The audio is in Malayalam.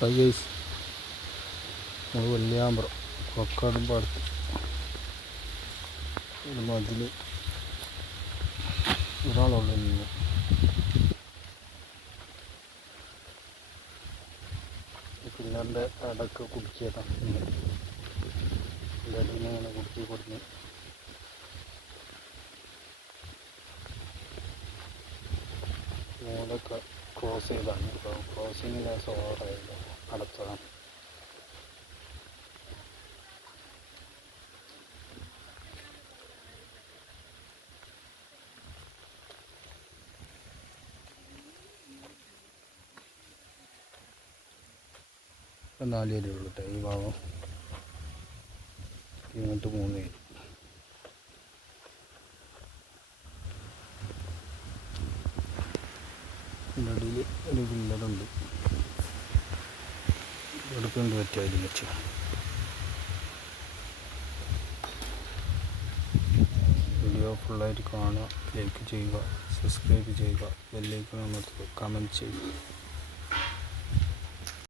ഹൈ ഗൈസ്, നമ്മൾ വെള്ളിയാമ്പറം കൊക്കാടും പാടത്ത് ഒരു മതിൽ ഒരാളുള്ള നിന്ന് പിള്ളേരുടെ അടക്ക് കുടിക്കിയതാണ്. പിള്ളേരിൽ നിന്ന് ഇങ്ങനെ കുടിക്കി കൊടുന്ന് മൂലൊക്കെ ക്രോസ് ചെയ്താണ്. ഇപ്പോൾ ക്രോസിങ് ഗ്യാസ് ഓവറായില്ല, അടച്ചതാണ്. ഇപ്പം 4 ഏരിയ ഉള്ളൂ കേട്ടോ. ഈ ഭാഗം ഇങ്ങോട്ട് 3 ഏരിയ. ഇതിൻ്റെ അടിയിൽ ഒരു പില്ലറുണ്ട്, എടുക്കൊണ്ട് പറ്റിയാലും വെച്ചു. വീഡിയോ ഫുള്ളായിട്ട് കാണുക, ലൈക്ക് ചെയ്യുക, സബ്സ്ക്രൈബ് ചെയ്യുക, ബെല്ലൈക്കൺ അമർത്തുക, കമൻറ്റ് ചെയ്യുക.